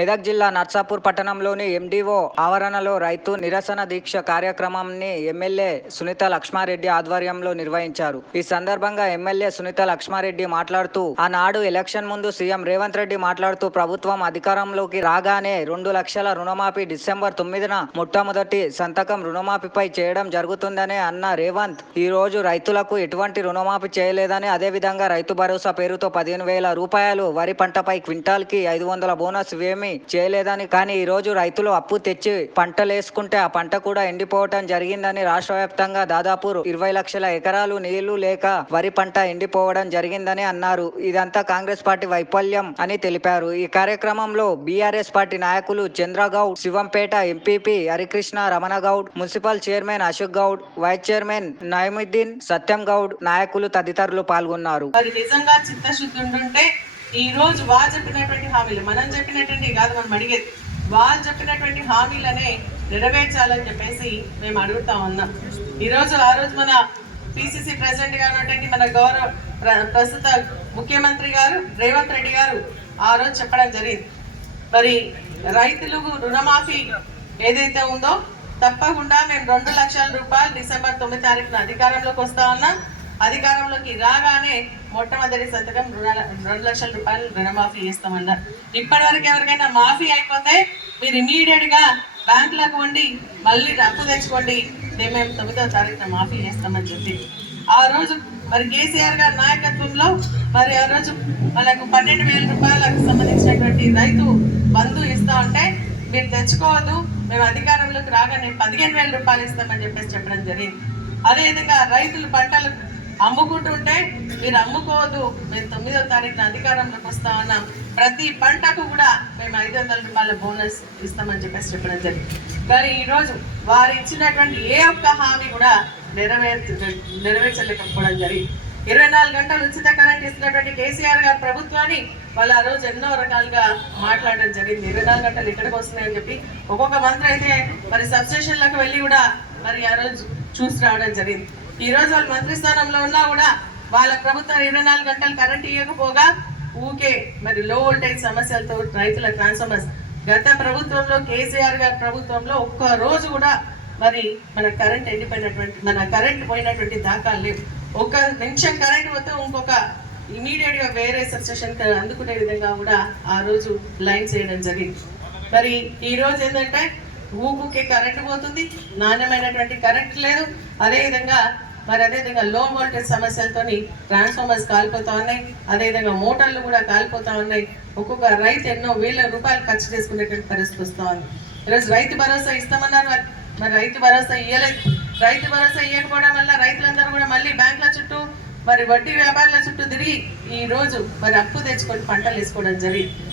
మెదక్ జిల్లా నర్సాపూర్ పట్టణంలోని ఎండిఓ ఆవరణలో రైతు నిరసన దీక్ష కార్యక్రమాన్ని ఎమ్మెల్యే సునీత లక్ష్మారెడ్డి ఆధ్వర్యంలో నిర్వహించారు. ఈ సందర్భంగా ఎమ్మెల్యే సునీత లక్ష్మారెడ్డి మాట్లాడుతూ ఆనాడు ఎలక్షన్ ముందు సీఎం రేవంత్ రెడ్డి మాట్లాడుతూ ప్రభుత్వం అధికారంలోకి రాగానే రెండు లక్షల రుణమాఫీ డిసెంబర్ తొమ్మిదిన మొట్టమొదటి సంతకం రుణమాఫీపై చేయడం జరుగుతుందని అన్న రేవంత్ ఈ రోజు రైతులకు ఎటువంటి రుణమాఫీ చేయలేదని అదే విధంగా రైతు భరోసా పేరుతో పదిహేను వేల రూపాయలు వరి పంటపై క్వింటాల్కి ఐదు వందల బోనస్ వేమి ఇవేమీ చేయలేదని. కానీ ఈ రోజు రైతులు అప్పు తెచ్చి పంటలేసుకుంటే ఆ పంట కూడా ఎండిపోవటం జరిగిందని రాష్ట్ర వ్యాప్తంగా దాదాపు ఇరవై లక్షల ఎకరాలు నీళ్ళు లేక వరి పంట ఎండిపోవడం జరిగిందని అన్నారు. ఇదంతా కాంగ్రెస్ పార్టీ వైఫల్యం అని తెలిపారు. ఈ కార్యక్రమంలో బీఆర్ఎస్ పార్టీ నాయకులు Chandragoud Shivampet MPP Harikrishna Ramana Goud municipal chairman Ashok Goud vice chairman Nayamuddin Satyam Goud నాయకులు తదితరులు పాల్గొన్నారు. నిజంగా చిత్తశుద్ధి ఉంటుంటే ఈ రోజు వాళ్ళు చెప్పినటువంటి హామీలు మనం చెప్పినటువంటి కాదు మనం అడిగేది. వాళ్ళు చెప్పినటువంటి హామీలనే నెరవేర్చాలని చెప్పేసి మేము అడుగుతా ఉన్నాం. ఈ రోజు ఆ రోజు మన పిసిసి ప్రెసిడెంట్గా ఉన్నటువంటి మన గౌరవ ప్ర- ప్రస్తుత ముఖ్యమంత్రి గారు రేవంత్ రెడ్డి గారు ఆ రోజు చెప్పడం జరిగింది. మరి రైతులకు రుణమాఫీ ఏదైతే ఉందో తప్పకుండా మేము రెండు లక్షల రూపాయలు డిసెంబర్ తొమ్మిది తారీఖున అధికారంలోకి వస్తా ఉన్నాం. అధికారంలోకి రాగానే మొట్టమొదటి సంతకం రెండు లక్షల రూపాయలు రుణమాఫీ చేస్తామన్నారు. ఇప్పటి వరకు ఎవరికైనా మాఫీ అయిపోతే మీరు ఇమీడియట్గా బ్యాంకులకు ఉండి మళ్ళీ అప్పు తెచ్చుకోండి. మేము తొమ్మిదవ తారీఖున మాఫీ చేస్తామని చెప్పి. ఆ రోజు మరి కేసీఆర్ గారి నాయకత్వంలో మరి ఆ రోజు మనకు పన్నెండు వేల రూపాయలకు సంబంధించినటువంటి రైతు బంధు ఇస్తా ఉంటే మీరు తెచ్చుకోవద్దు మేము అధికారంలోకి రాగానే పదిహేను వేల రూపాయలు ఇస్తామని చెప్పేసి చెప్పడం జరిగింది. అదేవిధంగా రైతులు పంటలు అమ్ముకుంటుంటే మీరు అమ్ముకోవద్దు. మేము తొమ్మిదవ తారీఖున అధికారంలోకి వస్తా ప్రతి పంటకు కూడా మేము ఐదు వందల రూపాయల బోనస్ ఇస్తామని చెప్పేసి చెప్పడం జరిగింది. కానీ ఈరోజు వారు ఇచ్చినటువంటి ఏ ఒక్క హామీ కూడా నెరవేర్చ నెరవేర్చలేకపోవడం జరిగింది. ఇరవై నాలుగు గంటలు ఉచిత కరెంట్ ఇస్తున్నటువంటి కేసీఆర్ గారి ప్రభుత్వాన్ని వాళ్ళు ఆ రోజు ఎన్నో రకాలుగా మాట్లాడడం జరిగింది. ఇరవై నాలుగు గంటలు ఇక్కడికి వస్తున్నాయని చెప్పి ఒక్కొక్క మంత్రి అయితే మరి సబ్స్టేషన్లకు వెళ్ళి కూడా మరి ఆ రోజు చూసి రావడం జరిగింది. ఈ రోజు వాళ్ళు మంత్రి స్థానంలో ఉన్నా కూడా వాళ్ళ ప్రభుత్వం ఇరవై నాలుగు గంటలు కరెంట్ ఇవ్వకపోగా ఊకే మరి లో వోల్టేజ్ సమస్యలతో రైతుల ట్రాన్స్ఫార్మర్స్ గత ప్రభుత్వంలో కేసీఆర్ గారి ప్రభుత్వంలో ఒక్క రోజు కూడా మరి మన కరెంట్ ఎండిపోయినటువంటి మన కరెంట్ పోయినటువంటి దాఖలు లేవు. ఒక నిమిషం కరెంట్ పోతే ఇంకొక ఇమీడియట్గా వేరే సబ్స్టేషన్ అందుకునే విధంగా కూడా ఆ రోజు లైన్ చేయడం జరిగింది. మరి ఈ రోజు ఏంటంటే ఊకే కరెంట్ పోతుంది నాణ్యమైనటువంటి కరెంట్ లేదు. అదేవిధంగా మరి అదేవిధంగా లో వోల్టేజ్ సమస్యలతోని ట్రాన్స్ఫార్మర్స్ కాలిపోతూ ఉన్నాయి. అదేవిధంగా మోటార్లు కూడా కాలిపోతూ ఉన్నాయి. ఒక్కొక్క రైతు ఎన్నో వేల రూపాయలు ఖర్చు చేసుకునేటువంటి పరిస్థితి వస్తూ ఉంది. ఈరోజు రైతు భరోసా ఇస్తామన్నారు మరి. మరి రైతు భరోసా ఇవ్వలేదు రైతు భరోసా ఇవ్వకపోవడం వల్ల రైతులందరూ కూడా మళ్ళీ బ్యాంకుల చుట్టూ మరి వడ్డీ వ్యాపారుల చుట్టూ తిరిగి ఈ రోజు మరి అప్పు తెచ్చుకొని పంటలు వేసుకోవడం జరిగింది.